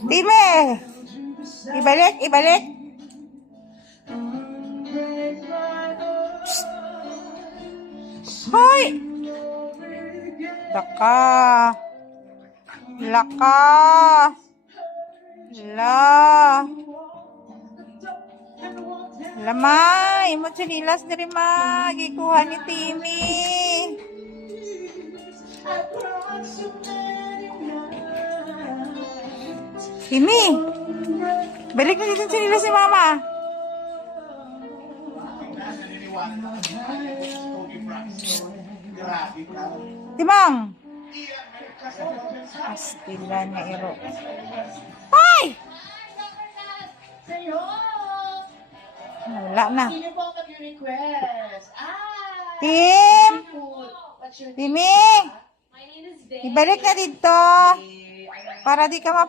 Time! Ibalik, ibalik. Hoy! Laka. Laka. La. Lamay, mo chinilas diri ma. Gikuha ni Timmy. Timmy! Balik na dito chinilas si Mama. Timang! Astilan nga iro. Hoy! Wala na. Tim! Timmy! Ibalik na dito. Para di ka